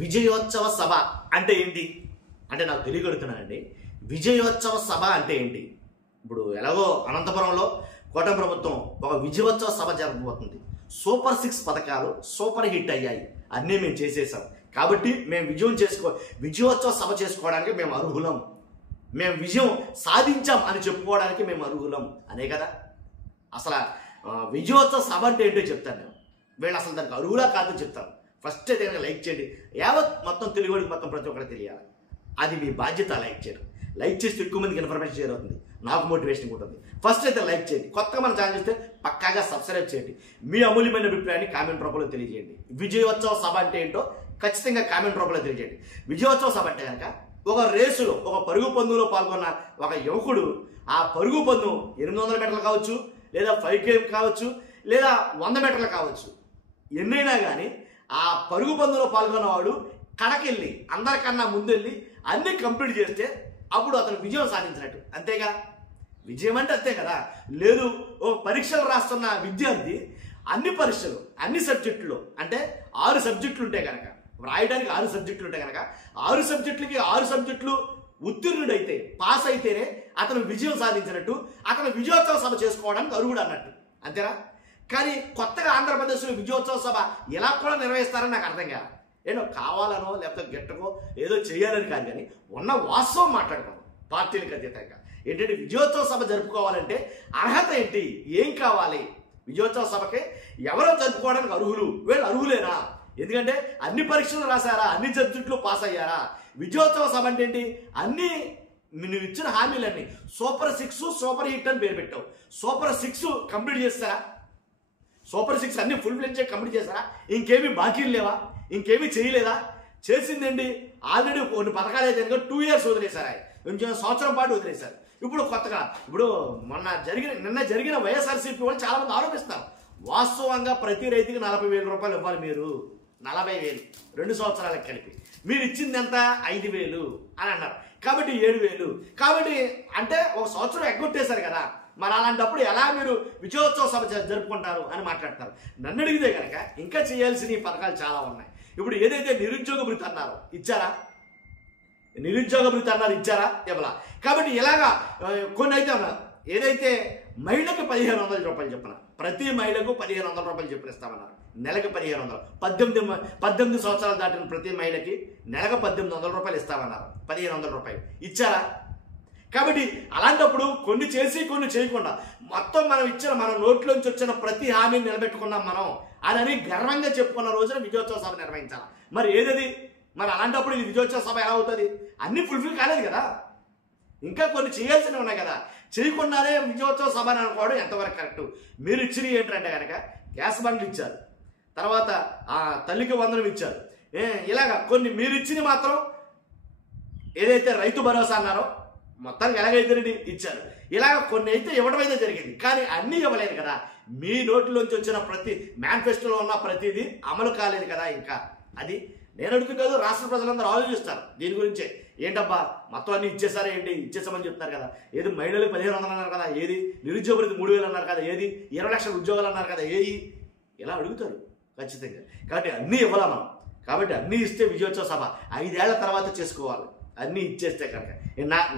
విజయోత్సవ సభ అంటే ఏంటి అంటే నాకు తెలియగలుగుతున్నానండి. విజయోత్సవ సభ అంటే ఏంటి? ఇప్పుడు ఎలాగో అనంతపురంలో కూటమి ప్రభుత్వం ఒక విజయోత్సవ సభ జరగబోతుంది. సూపర్ 6 పథకాలు సూపర్ హిట్ అయ్యాయి, అన్నీ మేము చేసేసాం. కాబట్టి మేము విజయోత్సవ సభ చేసుకోవడానికి మేము అర్హులం, మేము విజయం సాధించాం అని చెప్పుకోవడానికి మేము అర్హులం అనే కదా. అసలు విజయోత్సవ సభ అంటే ఏంటో చెప్తాను నేను. వీళ్ళు అసలు దానికి అర్హులా కాదని చెప్తాను. ఫస్ట్ అయితే కనుక లైక్ చేయండి. యావత్ మొత్తం తెలుగుడికి మొత్తం ప్రతి ఒక్కరికి తెలియాలి. అది మీ బాధ్యత. లైక్ చేయడం, లైక్ చేస్తే ఎక్కువ మందికి ఇన్ఫర్మేషన్ షేర్ అవుతుంది, నాకు మోటివేషన్ ఉంటుంది. ఫస్ట్ అయితే లైక్ చేయండి. కొత్తగా మన ఛానల్ చూస్తే పక్కాగా సబ్స్క్రైబ్ చేయండి. మీ అమూల్యమైన అభిప్రాయాన్ని కామెంట్ రూపంలో తెలియజేయండి. విజయోత్సవ సభ అంటే ఏంటో ఖచ్చితంగా కామెంట్ రూపంలో తెలియజేయండి. విజయోత్సవ సభ అంటే కనుక ఒక రేసులో, ఒక పరుగు పందులో పాల్గొన్న ఒక యువకుడు ఆ పరుగు పందు 800 మీటర్లు కావచ్చు, లేదా 5km కావచ్చు, లేదా 100 మీటర్లు కావచ్చు, ఎన్నైనా కానీ ఆ పరుగు పందులో పాల్గొన్నవాడు కడకెళ్ళి అందరికన్నా ముందెళ్ళి అన్నీ కంప్లీట్ చేస్తే అప్పుడు అతను విజయం సాధించినట్టు. అంతేగా, విజయం అంటే అంతే కదా. లేదు, ఓ పరీక్షలు రాస్తున్న విద్యార్థి అన్ని పరీక్షలు అన్ని సబ్జెక్టులు అంటే 6 సబ్జెక్టులు ఉంటే కనుక, రాయడానికి 6 సబ్జెక్టులు ఉంటే కనుక 6 సబ్జెక్టులకి 6 సబ్జెక్టులు ఉత్తీర్ణుడైతే, పాస్ అయితేనే అతను విజయం సాధించినట్టు, అతను విజయోత్సవ సభ చేసుకోవడానికి అర్హుడు అన్నట్టు. అంతేనా? కానీ కొత్తగా ఆంధ్రప్రదేశ్లో విజయోత్సవ సభ ఎలా కూడా నిర్వహిస్తారని నాకు అర్థం కాదు. ఏదో కావాలనో లేకపోతే గెట్టకో ఏదో చేయాలని కాదు, కానీ ఉన్న వాస్తవం మాట్లాడుకోవాలి పార్టీలకు అతీతంగా. ఏంటంటే విజయోత్సవ సభ జరుపుకోవాలంటే అర్హత ఏంటి, ఏం కావాలి? విజయోత్సవ సభకి ఎవరో జరుపుకోవడానికి అర్హులు, వీళ్ళు అర్హులేనా? ఎందుకంటే అన్ని పరీక్షలు రాశారా, అన్ని సబ్జెక్టులు పాస్ అయ్యారా? విజయోత్సవ సభ అంటే ఏంటి? అన్ని నువ్వు ఇచ్చిన హామీలన్నీ సూపర్ 6 సూపర్ హిట్ అని పేరు పెట్టావు. సూపర్ 6 కంప్లీట్ చేస్తారా? సూపర్ 6 అన్ని ఫుల్ ఫ్లెడ్జ్ కంప్లీట్ చేస్తారా? ఇంకేమీ బాకీలు లేవా? ఇంకేమీ చేయలేదా? చేసిందండి ఆల్రెడీ కొన్ని పథకాలు అయితే 2 years వదిలేశారు, కొంచెం సంవత్సరం పాటు వదిలేశారు. ఇప్పుడు కొత్తగా నిన్న జరిగిన వైఎస్ఆర్సీపీ వాళ్ళు చాలా మంది ఆరోపిస్తారు. వాస్తవంగా ప్రతి రైతుకి 40,000 రూపాయలు ఇవ్వాలి. మీరు 40,000 2 సంవత్సరాలకు కలిపి మీరు ఇచ్చింది ఎంత? 5,000 అని అన్నారు. కాబట్టి 7,000. కాబట్టి అంటే ఒక సంవత్సరం ఎగ్గొట్టేశారు కదా. మరి అలాంటప్పుడు ఎలా మీరు విజయోత్సవ సభ జరుపుకుంటారు అని మాట్లాడతారు. నన్ను అడిగితే కనుక ఇంకా చేయాల్సిన పథకాలు చాలా ఉన్నాయి. ఇప్పుడు ఏదైతే నిరుద్యోగ భృతి అన్నారో ఇచ్చారా? నిరుద్యోగ భృతి అన్నారు, ఇచ్చారా? ఇవ్వలా. కాబట్టి ఇలాగా కొన్ని అయితే ఉన్నారు. ఏదైతే మహిళకు 1,500 రూపాయలు చెప్పిన, ప్రతి మహిళకు 1,500 రూపాయలు చెప్పిన ఇస్తామన్నారు. నెలకు 1,500. 18 సంవత్సరాలు దాటిన ప్రతి మహిళకి నెలకు 1,800 రూపాయలు ఇస్తామన్నారు. 1,500 రూపాయలు ఇచ్చారా? కాబట్టి అలాంటప్పుడు కొన్ని చేసి కొన్ని చేయకుండా మొత్తం మన నోట్లోంచి వచ్చిన ప్రతి హామీని నిలబెట్టుకున్నాం మనం అని గర్వంగా చెప్పుకున్న రోజున విజయోత్సవ సభ నిర్వహించాలి. మరి ఏదది? మరి అలాంటప్పుడు ఇది విజయోత్సవ సభ ఎలా అవుతుంది? అన్ని ఫుల్ఫిల్ కాలేదు కదా, ఇంకా కొన్ని చేయాల్సినవి ఉన్నాయి కదా. చేయకుండానే విజయోత్సవ సభ అని అనుకోవడం ఎంతవరకు కరెక్ట్? మీరు ఇచ్చినవి ఏంటంటే కనుక గ్యాస్ బండ్లు ఇచ్చారు, తర్వాత తల్లికి వందనం ఇచ్చారు. ఇలాగా కొన్ని మీరు ఇచ్చినవి మాత్రం ఏదైతే రైతు భరోసా అన్నారో మొత్తానికి ఎలాగైతే ఇచ్చారు. ఇలాగ కొన్ని అయితే ఇవ్వడం అయితే జరిగింది, కానీ అన్నీ ఇవ్వలేదు కదా. మీ నోట్లోంచి వచ్చిన ప్రతి మేనిఫెస్టోలో ఉన్న ప్రతిదీ అమలు కాలేదు కదా. ఇంకా అది నేను అడుగుతుంది కాదు, రాష్ట్ర ప్రజలందరూ ఆలోచిస్తారు దీని గురించే. ఏంటబ్బా మొత్తం అన్ని ఇచ్చేసారా ఏంటి? ఇచ్చేసామని చెప్తున్నారు కదా. ఏది మహిళలకు 1,500 అన్నారు కదా, ఏది నిరుద్యోగ భృతి 3,000 అన్నారు కదా, ఏది 20 లక్షల ఉద్యోగాలు అన్నారు కదా, ఏది? ఇలా అడుగుతారు ఖచ్చితంగా. కాబట్టి అన్నీ ఇవ్వాలా మనం. కాబట్టి అన్నీ ఇస్తే విజయోత్సవ సభ 5 ఏళ్ల తర్వాత చేసుకోవాలి. అన్నీ ఇచ్చేస్తే కనుక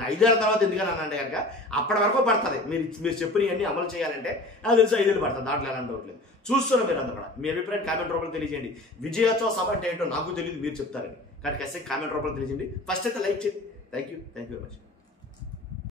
5 ఏళ్ల తర్వాత ఎందుకని అంటే కనుక అప్పటి వరకు పడుతుంది. మీరు చెప్పినవన్నీ అమలు చేయాలంటే నాకు తెలిసి 5 ఏళ్ళు పడుతుంది. దాంట్లో ఎలాంటి డౌట్లేదు. చూస్తున్నా మీరు అందరూ కూడా. మీ అభిప్రాయం కామెంట్ రూపంలో తెలియజేయండి. విజయోత్సవ సభ అంటే ఏంటో నాకు తెలియదు, మీరు చెప్తారని. కాబట్టి ఖచ్చితంగా కామెంట్ రూపంలో తెలియజేయండి. ఫస్ట్ అయితే లైక్ చేయండి. Thank you very much.